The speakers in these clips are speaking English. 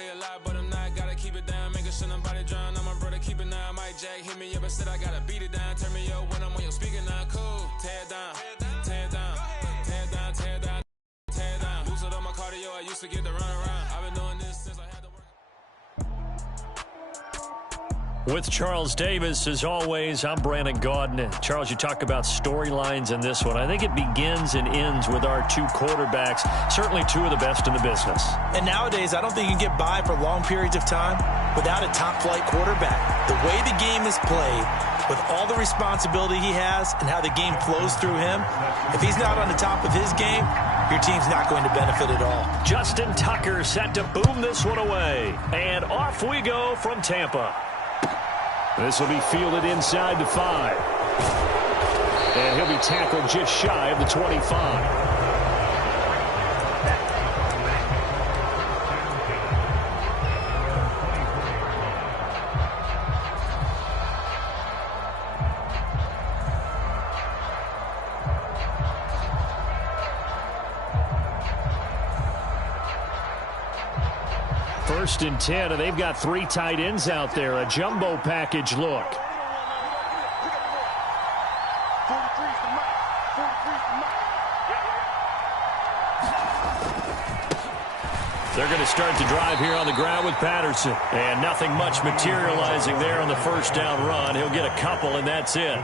say a lot, but I'm not. Gotta keep it down, making sure nobody drown. I'm my brother, keep it down. Mike Jack hit me up and said I gotta beat it down. Turn me up when I'm on your speaker now. Cool, tear it down, tear it down, tear it down, tear it down, tear it down. Boosted up my cardio, I used to get to run around. I've been doing this since I had to work. With Charles Davis, as always, I'm Brandon Gaudin. Charles, you talk about storylines in this one. I think it begins and ends with our two quarterbacks, certainly two of the best in the business. And nowadays, I don't think you can get by for long periods of time without a top-flight quarterback. The way the game is played, with all the responsibility he has and how the game flows through him, if he's not on the top of his game, your team's not going to benefit at all. Justin Tucker set to boom this one away. And off we go from Tampa. This will be fielded inside the 5. And he'll be tackled just shy of the 25. First and 10, and they've got 3 tight ends out there. A jumbo package look. They're going to start the drive here on the ground with Patterson. And nothing much materializing there on the first down run. He'll get a couple, and that's it.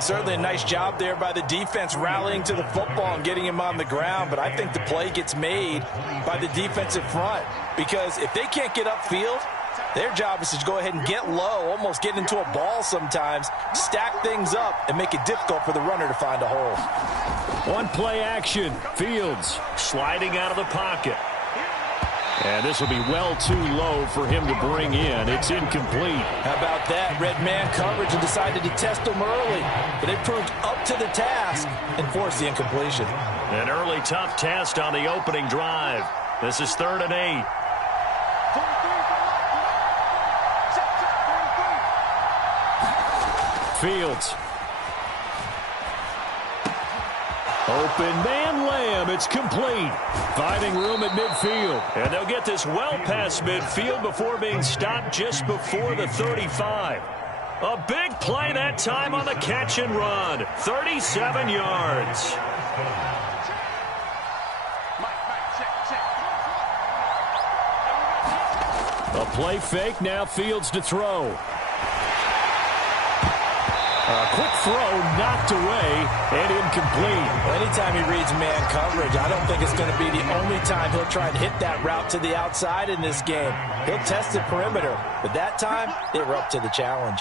Certainly a nice job there by the defense rallying to the football and getting him on the ground, but I think the play gets made by the defensive front because if they can't get upfield, their job is to go ahead and get low, almost get into a ball sometimes, stack things up, and make it difficult for the runner to find a hole. One play action. Fields sliding out of the pocket. And this will be well too low for him to bring in. It's incomplete. How about that? Red man coverage and decided to test him early. But they proved up to the task and forced the incompletion. An early tough test on the opening drive. This is 3rd and 8. Fields. Open man Lamb. It's complete. Finding room at midfield. And they'll get this well past midfield before being stopped just before the 35. A big play that time on the catch and run. 37 yards. A play fake. Now Fields to throw. A quick throw knocked away and incomplete. Well, anytime he reads man coverage, I don't think it's going to be the only time he'll try and hit that route to the outside in this game. He'll test the perimeter, but that time they were up to the challenge.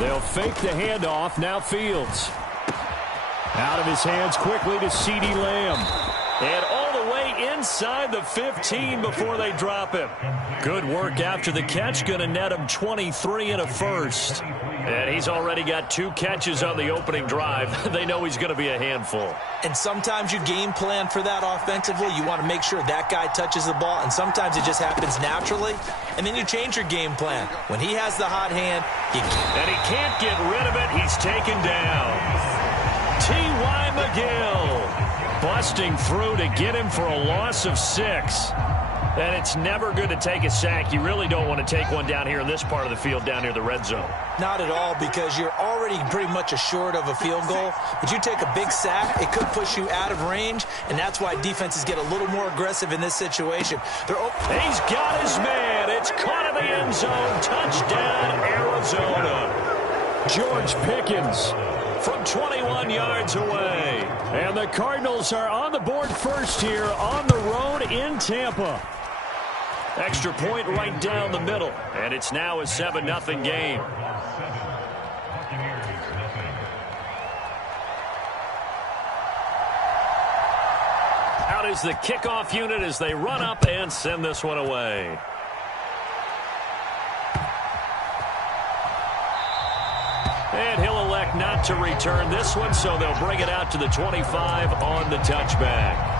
They'll fake the handoff. Now Fields. Out of his hands quickly to CeeDee Lamb. And all the way inside the 15 before they drop him. Good work after the catch. Going to net him 23 and a first. And he's already got 2 catches on the opening drive. They know he's going to be a handful. And sometimes you game plan for that offensively. You want to make sure that guy touches the ball. And sometimes it just happens naturally. And then you change your game plan. When he has the hot hand, and he can't get rid of it. He's taken down. T.Y. McGill. Busting through to get him for a loss of 6. And it's never good to take a sack. You really don't want to take one down here in this part of the field, down near the red zone. Not at all, because you're already pretty much assured of a field goal. But you take a big sack, it could push you out of range, and that's why defenses get a little more aggressive in this situation. He's got his man. It's caught in the end zone. Touchdown, Arizona. George Pickens from 21 yards away. And the Cardinals are on the board first here on the road in Tampa. Extra point right down the middle. And it's now a 7-0 game. Out is the kickoff unit as they run up and send this one away. And he'll elect not to return this one, so they'll bring it out to the 25 on the touchback.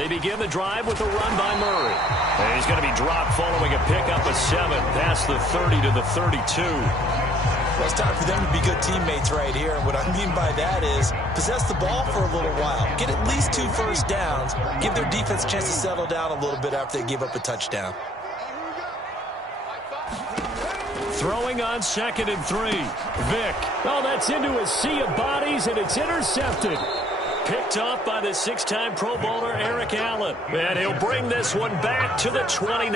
They begin the drive with a run by Murray. And he's going to be dropped following a pickup of 7 past the 30 to the 32. Well, it's time for them to be good teammates right here. And what I mean by that is possess the ball for a little while. Get at least 2 first downs. Give their defense a chance to settle down a little bit after they give up a touchdown. Throwing on 2nd and 3. Vick. Oh, that's into a sea of bodies, and it's intercepted. Picked off by the 6-time Pro Bowler Eric Allen. And he'll bring this one back to the 29.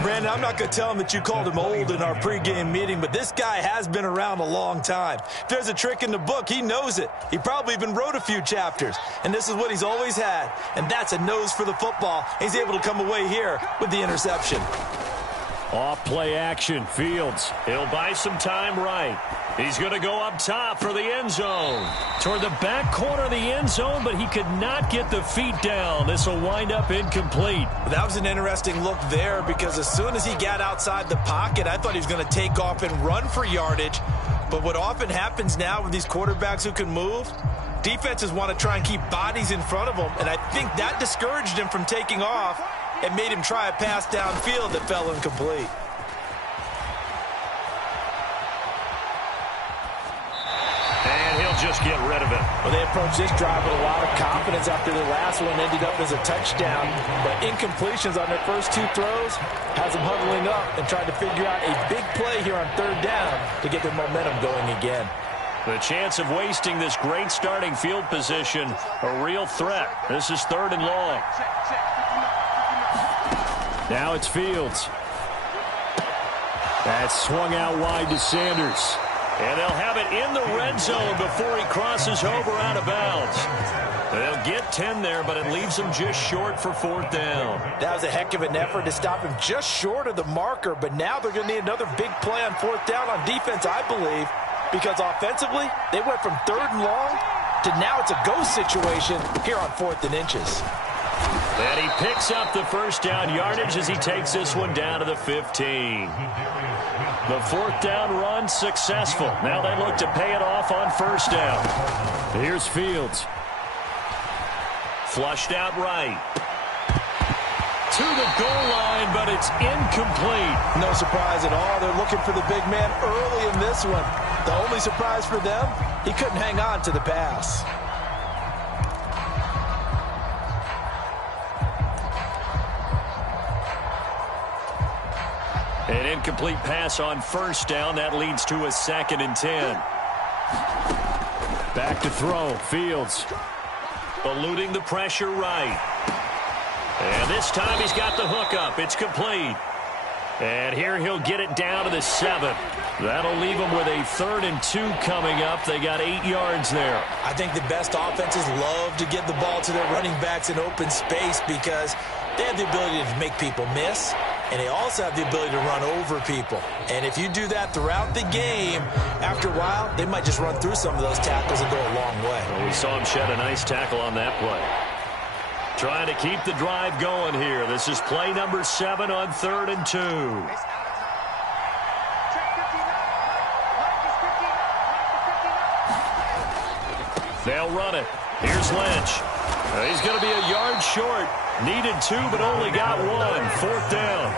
Brandon, I'm not going to tell him that you called him old in our pregame meeting, but this guy has been around a long time. If there's a trick in the book, he knows it. He probably even wrote a few chapters. And this is what he's always had. And that's a nose for the football. He's able to come away here with the interception. Off play action, Fields. He'll buy some time right. He's going to go up top for the end zone. Toward the back corner of the end zone, but he could not get the feet down. This will wind up incomplete. That was an interesting look there because as soon as he got outside the pocket, I thought he was going to take off and run for yardage. But what often happens now with these quarterbacks who can move, defenses want to try and keep bodies in front of them, and I think that discouraged him from taking off and made him try a pass downfield that fell incomplete. And he'll just get rid of it. Well, they approached this drive with a lot of confidence after their last one ended up as a touchdown. But incompletions on their first 2 throws has them huddling up and trying to figure out a big play here on 3rd down to get their momentum going again. The chance of wasting this great starting field position, a real threat. This is 3rd and long. Now it's Fields. That's swung out wide to Sanders. And they'll have it in the red zone before he crosses over out of bounds. They'll get 10 there, but it leaves them just short for 4th down. That was a heck of an effort to stop him just short of the marker, but now they're going to need another big play on 4th down on defense, I believe, because offensively, they went from 3rd and long to now it's a go situation here on 4th and inches. And he picks up the first down yardage as he takes this one down to the 15. The 4th down run successful. Now they look to pay it off on 1st down. Here's Fields. Flushed out right. To the goal line, but it's incomplete. No surprise at all. They're looking for the big man early in this one. The only surprise for them, he couldn't hang on to the pass. An incomplete pass on 1st down. That leads to a 2nd and 10. Back to throw. Fields. Eluding the pressure right. And this time he's got the hook up. It's complete. And here he'll get it down to the 7. That'll leave them with a 3rd and 2 coming up. They got 8 yards there. I think the best offenses love to get the ball to their running backs in open space because they have the ability to make people miss. And they also have the ability to run over people. And if you do that throughout the game, after a while, they might just run through some of those tackles and go a long way. Well, we saw him shed a nice tackle on that play. Trying to keep the drive going here. This is play number 7 on 3rd and 2. They'll run it. Here's Lynch. He's going to be a yard short. Needed 2, but only got 1. 4th down.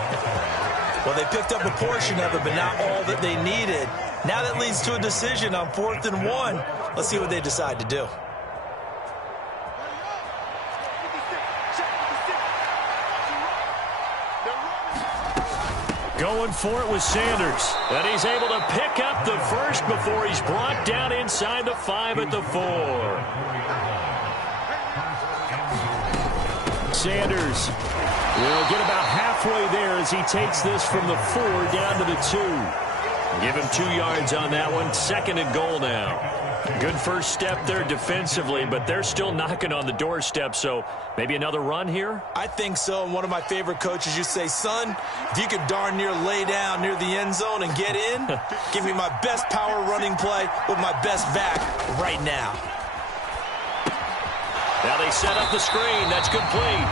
Well, they picked up a portion of it, but not all that they needed. Now that leads to a decision on 4th and 1. Let's see what they decide to do. Going for it with Sanders. And he's able to pick up the first before he's brought down inside the 5 at the 4. Sanders will get about halfway there as he takes this from the 4 down to the 2. Give him 2 yards on that one. 2nd and goal now. Good first step there defensively, but they're still knocking on the doorstep, so maybe another run here? I think so, and one of my favorite coaches used to say, son, if you could darn near lay down near the end zone and get in, give me my best power running play with my best back right now. Now they set up the screen. That's complete.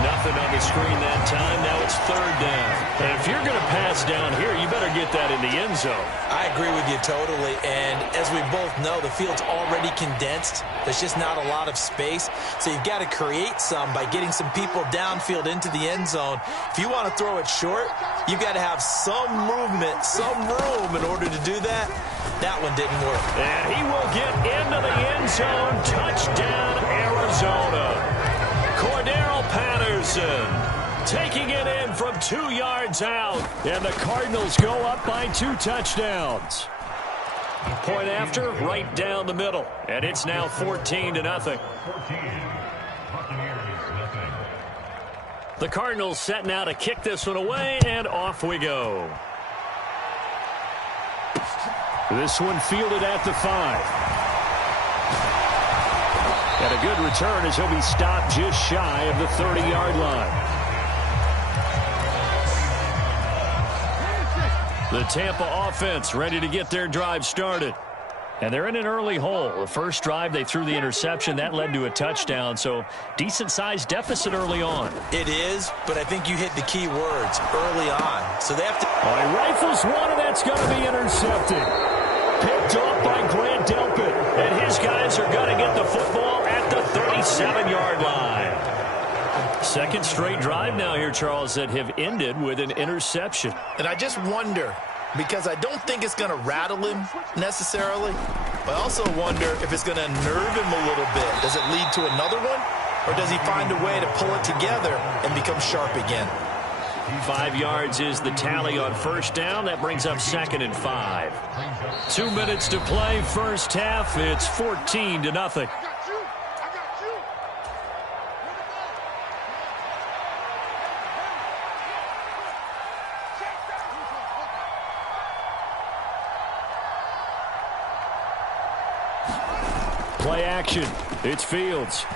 Nothing on the screen that time. Now it's third down. And if you're going to pass down here, you better get that in the end zone. I agree with you totally. And as we both know, the field's already condensed. There's just not a lot of space. So you've got to create some by getting some people downfield into the end zone. If you want to throw it short, you've got to have some movement, some room in order to do that. That one didn't work. And he will get into the end zone. Touchdown, Arizona. Cordero Patterson taking it in from 2 yards out. And the Cardinals go up by 2 touchdowns. Point after, right down the middle. And it's now 14-0. The Cardinals set now to kick this one away, and off we go. This one fielded at the 5. And a good return as he'll be stopped just shy of the 30-yard line. The Tampa offense ready to get their drive started. And they're in an early hole. The first drive, they threw the interception. That led to a touchdown, so decent-sized deficit early on. It is, but I think you hit the key words, early on. So they have to... All right, rifles one, and that's going to be intercepted. Picked off by Grant Delpit. And his guys are going to get the football at the 37-yard line. Second straight drive now here, Charles, that have ended with an interception. And I just wonder, because I don't think it's going to rattle him necessarily, but I also wonder if it's going to nerve him a little bit. Does it lead to another one, or does he find a way to pull it together and become sharp again? 5 yards is the tally on first down. That brings up 2nd and 5. 2 minutes to play, first half. It's 14-0. Play action. It's Fields.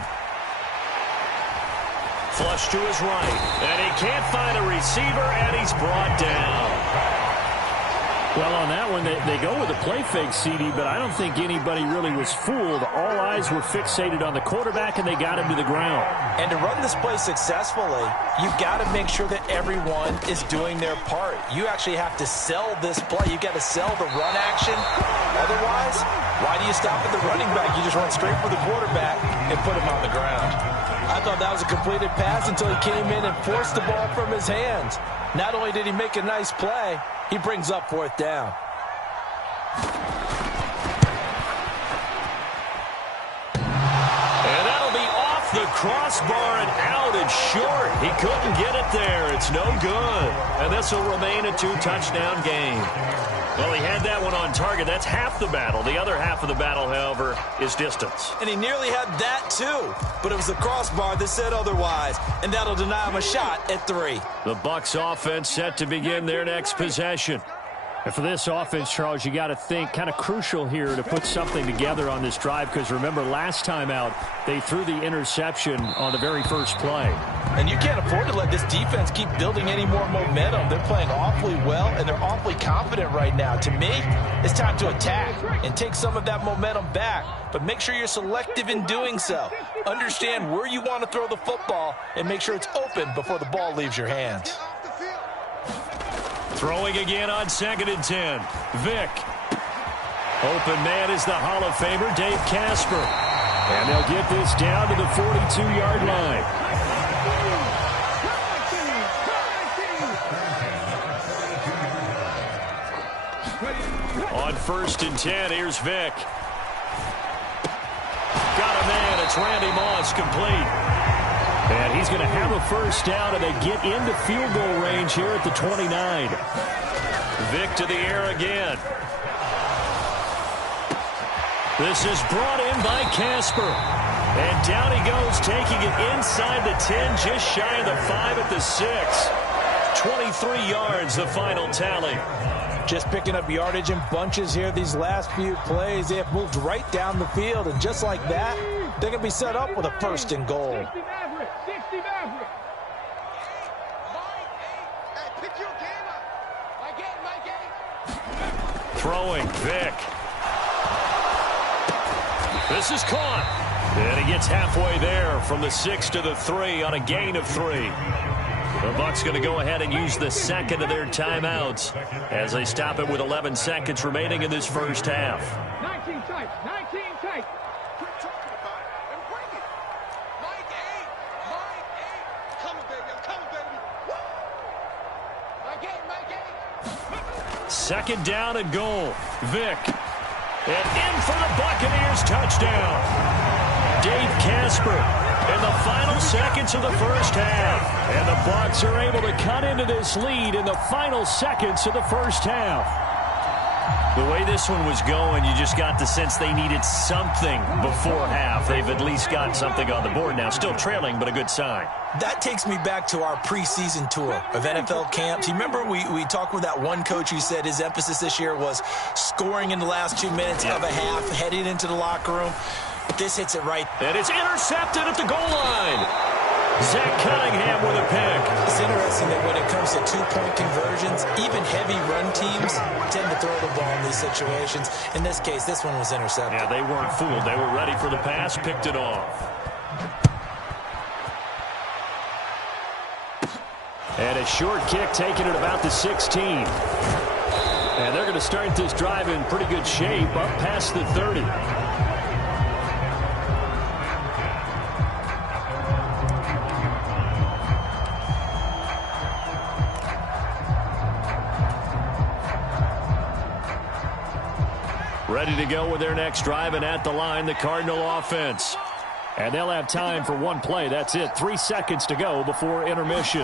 Flush to his right. And he can't find a receiver, and he's brought down. Well, on that one, they go with a play fake, CD, but I don't think anybody really was fooled. All eyes were fixated on the quarterback, and they got him to the ground. And to run this play successfully, you've got to make sure that everyone is doing their part. You actually have to sell this play. You've got to sell the run action. Otherwise, why do you stop at the running back? You just run straight for the quarterback and put him on the ground. I thought that was a completed pass until he came in and forced the ball from his hands. Not only did he make a nice play, he brings up 4th down. And that'll be off the crossbar and out and short. He couldn't get it there. It's no good. And this will remain a 2-touchdown game. Well, he had that one on target. That's half the battle. The other half of the battle, however, is distance. And he nearly had that, too. But it was the crossbar that said otherwise. And that'll deny him a shot at 3. The Bucs offense set to begin their next possession. And for this offense, Charles, you got to think kind of crucial here to put something together on this drive, because remember, last time out, they threw the interception on the very first play. And you can't afford to let this defense keep building any more momentum. They're playing awfully well, and they're awfully confident right now. To me, it's time to attack and take some of that momentum back. But make sure you're selective in doing so. Understand where you want to throw the football and make sure it's open before the ball leaves your hands. Throwing again on 2nd and 10. Vick. Open man is the Hall of Famer, Dave Casper. And they'll get this down to the 42-yard line. On 1st and 10, here's Vick. Got a man, it's Randy Moss, complete. And he's going to have a first down, and they get into field goal range here at the 29. Vick to the air again. This is brought in by Casper. And down he goes, taking it inside the 10, just shy of the 5 at the 6. 23 yards, the final tally. Just picking up yardage in bunches here these last few plays. They have moved right down the field, and just like that, they're going to be set up with a 1st and goal. Throwing, Vick. This is caught. And he gets halfway there from the 6 to the 3 on a gain of 3. The Bucs going to go ahead and use the second of their timeouts as they stop it with 11 seconds remaining in this first half. 19 tight, 19 tight. Quit talking about it and bring it. Mike 8, Mike 8. Coming, baby, I'm coming, baby. Woo! Mike 8, Mike 8. Second down and goal. Vick. And in for the Buccaneers touchdown. Dave Casper in the final seconds of the first half. And the Bucs are able to cut into this lead in the final seconds of the first half. The way this one was going, you just got the sense they needed something before half. They've at least got something on the board now. Still trailing, but a good sign. That takes me back to our preseason tour of NFL camps. You remember we talked with that one coach who said his emphasis this year was scoring in the last 2 minutes of a half, heading into the locker room. This hits it right. And it's intercepted at the goal line. Zach Cunningham with a pick. It's interesting that when it comes to two-point conversions, even heavy run teams tend to throw the ball in these situations. In this case, this one was intercepted. Yeah, they weren't fooled. They were ready for the pass, picked it off. And a short kick taken at about the 16. And they're going to start this drive in pretty good shape up past the 30. Ready to go with their next drive, and at the line, the Cardinal offense. And they'll have time for one play. That's it. 3 seconds to go before intermission.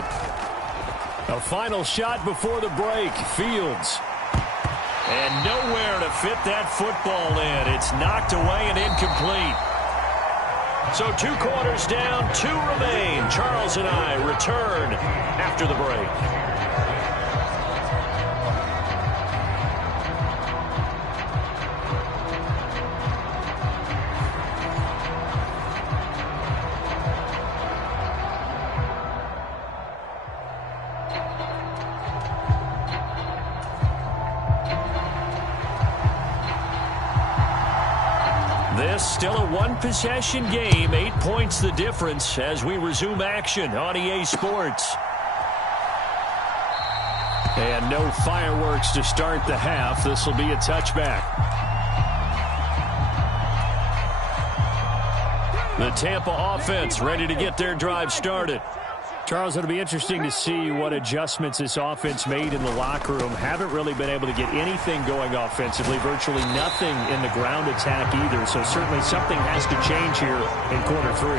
A final shot before the break. Fields. And nowhere to fit that football in. It's knocked away and incomplete. So 2 quarters down, 2 remain. Charles and I return after the break. Still a one-possession game, 8 points the difference as we resume action on EA Sports. And no fireworks to start the half. This will be a touchback. The Tampa offense ready to get their drive started. Charles, it'll be interesting to see what adjustments this offense made in the locker room. Haven't really been able to get anything going offensively, virtually nothing in the ground attack either. So certainly something has to change here in quarter 3.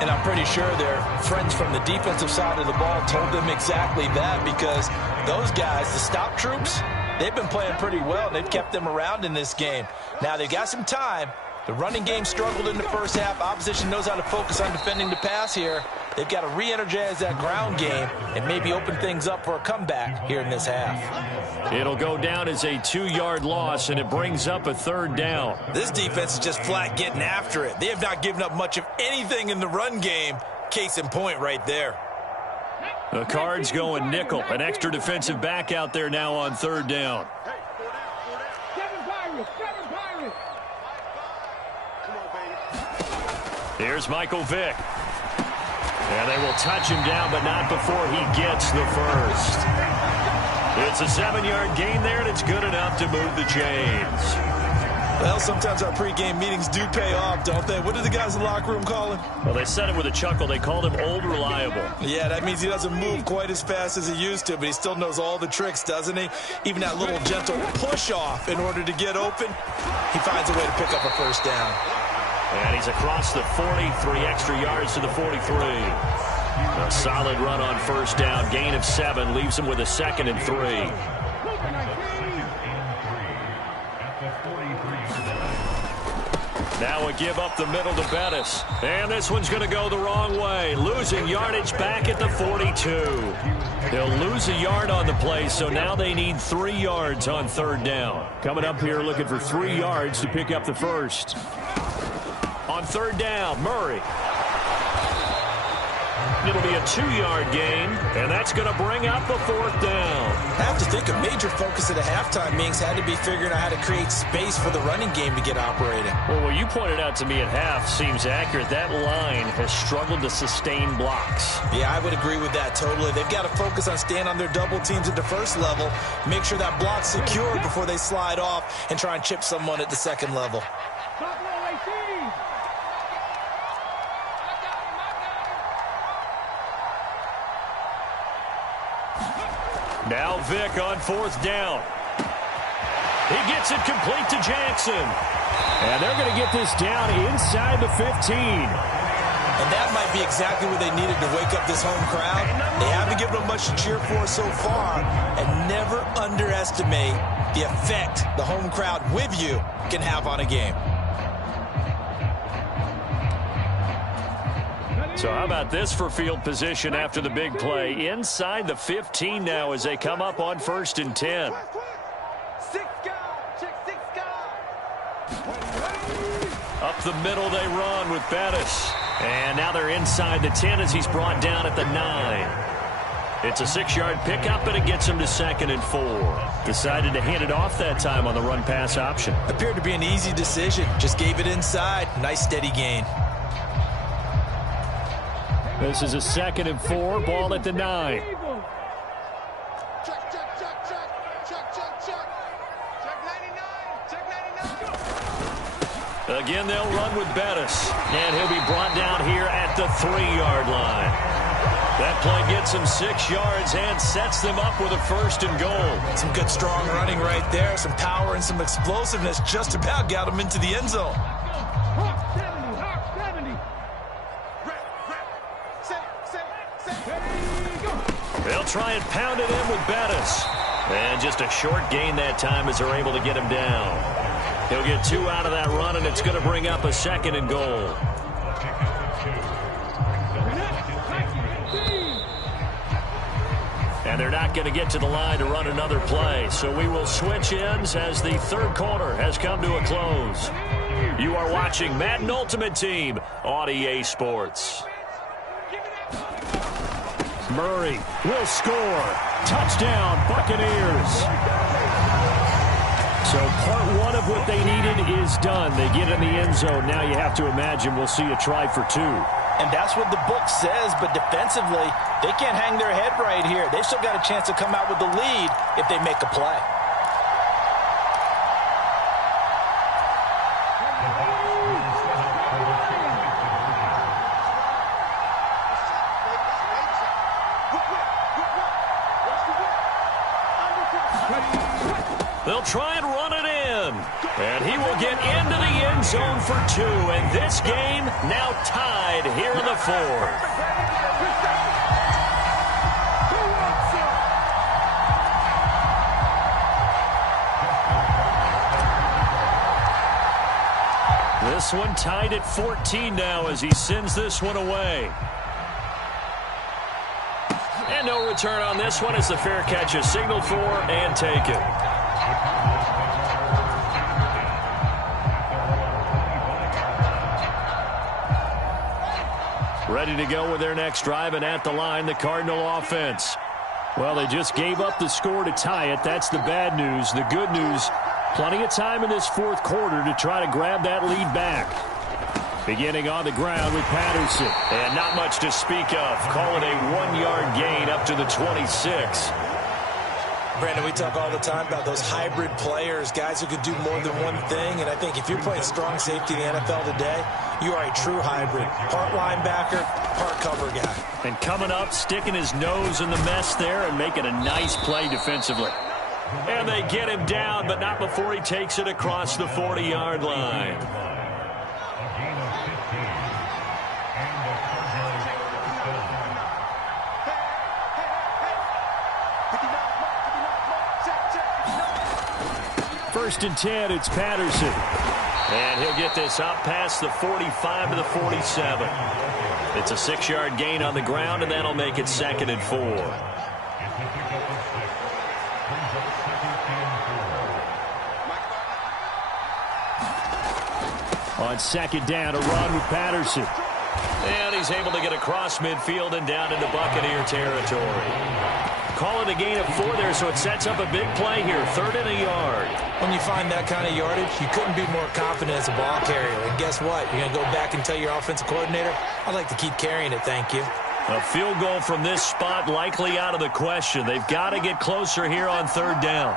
And I'm pretty sure their friends from the defensive side of the ball told them exactly that, because those guys, the stop troops, they've been playing pretty well. They've kept them around in this game. Now they've got some time. The running game struggled in the first half. Opposition knows how to focus on defending the pass here. They've got to re-energize that ground game and maybe open things up for a comeback here in this half. It'll go down as a 2-yard loss, and it brings up a 3rd down. This defense is just flat getting after it. They have not given up much of anything in the run game. Case in point right there. The Cards going nickel. An extra defensive back out there now on 3rd down. Here's Michael Vick. And they will touch him down, but not before he gets the first. It's a 7-yard gain there, and it's good enough to move the chains. Well, sometimes our pregame meetings do pay off, don't they? What did the guys in the locker room call him? Well, they said it with a chuckle. They called him Old Reliable. Yeah, that means he doesn't move quite as fast as he used to, but he still knows all the tricks, doesn't he? Even that little gentle push-off in order to get open, he finds a way to pick up a first down. And he's across the 40, 3 extra yards to the 43. A solid run on first down. Gain of 7 leaves him with a 2nd and 3. Now a give up the middle to Bettis. And this one's going to go the wrong way. Losing yardage back at the 42. They'll lose a yard on the play, so now they need 3 yards on 3rd down. Coming up here looking for 3 yards to pick up the first. On 3rd down, Murray. it'll be a 2-yard gain, and that's going to bring up the 4th down. I have to think a major focus at a halftime means had to be figuring out how to create space for the running game to get operating. Well, what you pointed out to me at half seems accurate. That line has struggled to sustain blocks. Yeah, I would agree with that totally. They've got to focus on staying on their double teams at the first level, make sure that block's secure before they slide off and try and chip someone at the second level. Now Vick on 4th down. He gets it complete to Jackson. And they're going to get this down inside the 15. And that might be exactly what they needed to wake up this home crowd. They haven't given them much to cheer for so far. And never underestimate the effect the home crowd with you can have on a game. So how about this for field position after the big play? Inside the 15 now as they come up on 1st and 10. Up the middle they run with Bettis. And now they're inside the 10 as he's brought down at the 9. It's a 6-yard pickup, and it gets him to 2nd and 4. Decided to hand it off that time on the run-pass option. Appeared to be an easy decision. Just gave it inside. Nice steady gain. This is a 2nd and 4, ball at the 9. Check, check, check, check. Check, check, check. Check 99. Check 99. Again, they'll run with Bettis. And he'll be brought down here at the 3-yard line. That play gets him 6 yards and sets them up with a 1st and goal. Some good strong running right there. Some power and some explosiveness just about got him into the end zone. Hawk 70, Hawk 70. They'll try and pound it in with Bettis. And just a short gain that time as they're able to get him down. He'll get 2 out of that run, and it's going to bring up a 2nd and goal. And they're not going to get to the line to run another play. So we will switch ends as the 3rd quarter has come to a close. You are watching Madden Ultimate Team on EA Sports. Murray will score. Touchdown, Buccaneers. So part 1 of what they needed is done. They get in the end zone. Now you have to imagine we'll see a try for 2. And that's what the book says, but defensively, they can't hang their head right here. They've still got a chance to come out with the lead if they make a play. They'll try and run it in. And he will get into the end zone for 2. And this game now tied here in the 4th. This one tied at 14 now as he sends this one away. And no return on this one as the fair catch is signaled for and taken. Ready to go with their next drive, and at the line, the Cardinal offense. Well, they just gave up the score to tie it. That's the bad news. The good news, plenty of time in this 4th quarter to try to grab that lead back. Beginning on the ground with Patterson. And not much to speak of. Call it a 1-yard gain up to the 26. Brandon, we talk all the time about those hybrid players, guys who could do more than one thing. And I think if you're playing strong safety in the NFL today, you are a true hybrid. Part linebacker, part cover guy. And coming up, sticking his nose in the mess there and making a nice play defensively. And they get him down, but not before he takes it across the 40-yard line. First and 10, it's Patterson. And he'll get this up past the 45 to the 47. It's a 6-yard gain on the ground, and that'll make it 2nd and 4. On 2nd down, a run with Patterson. And he's able to get across midfield and down into Buccaneer territory. Call it a gain of 4 there, so it sets up a big play here. 3rd and a yard. When you find that kind of yardage, you couldn't be more confident as a ball carrier. And guess what? You're going to go back and tell your offensive coordinator, I'd like to keep carrying it, thank you. A field goal from this spot likely out of the question. They've got to get closer here on 3rd down.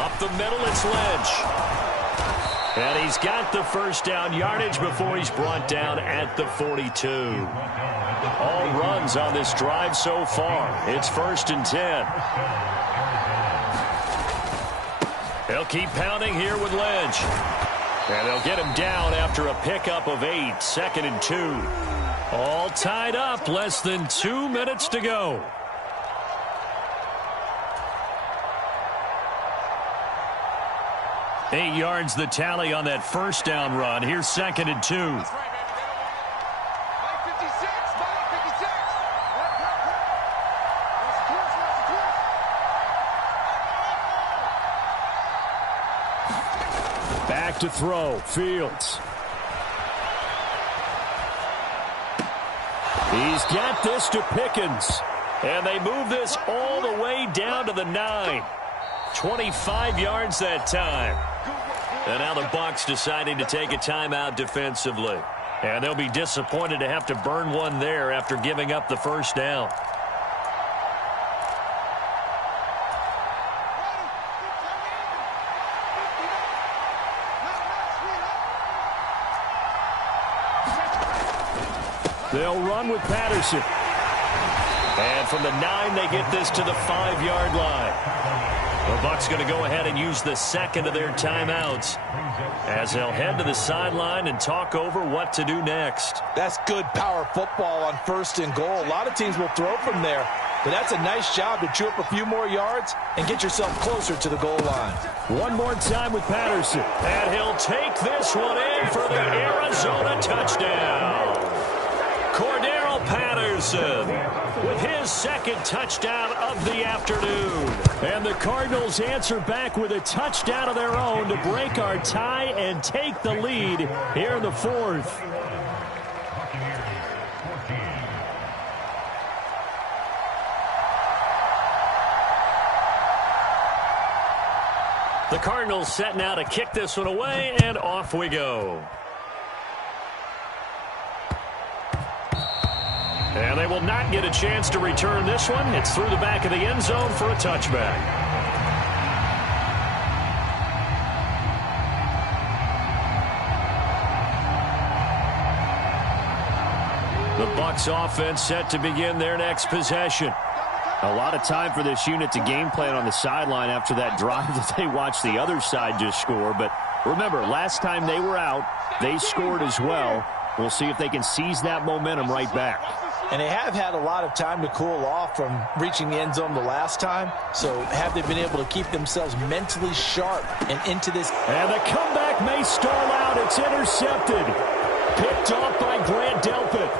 Up the middle, it's Lynch. And he's got the first down yardage before he's brought down at the 42. All runs on this drive so far. It's 1st and 10. They'll keep pounding here with Lynch. And they'll get him down after a pickup of 8. 2nd and 2. All tied up. Less than 2 minutes to go. Eight yards the tally on that first down run. Here's 2nd and 2. That's right, baby. Mike 56. Mike 56. Back to throw. Fields. He's got this to Pickens. And they move this all the way down to the 9. 25 yards that time. And now the Bucs deciding to take a timeout defensively. And they'll be disappointed to have to burn one there after giving up the first down. They'll run with Patterson. And from the 9, they get this to the 5-yard line. The Bucs going to go ahead and use the second of their timeouts as they'll head to the sideline and talk over what to do next. That's good power football on 1st and goal. A lot of teams will throw from there, but that's a nice job to chew up a few more yards and get yourself closer to the goal line. One more time with Patterson. And he'll take this one in for the Arizona touchdown. Cordero Patterson with his 2nd touchdown of the afternoon. And the Cardinals answer back with a touchdown of their own to break our tie and take the lead here in the 4th. The Cardinals set now to kick this one away, and off we go. And they will not get a chance to return this one. It's through the back of the end zone for a touchback. The Bucs offense set to begin their next possession. A lot of time for this unit to game plan on the sideline after that drive that they watched the other side just score. But remember, last time they were out, they scored as well. We'll see if they can seize that momentum right back. And they have had a lot of time to cool off from reaching the end zone the last time. So have they been able to keep themselves mentally sharp and into this? And the comeback may stall out. It's intercepted. Picked off by Grant Delpit.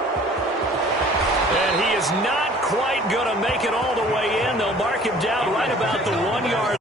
And he is not quite going to make it all the way in. They'll mark him down right about the 1-yard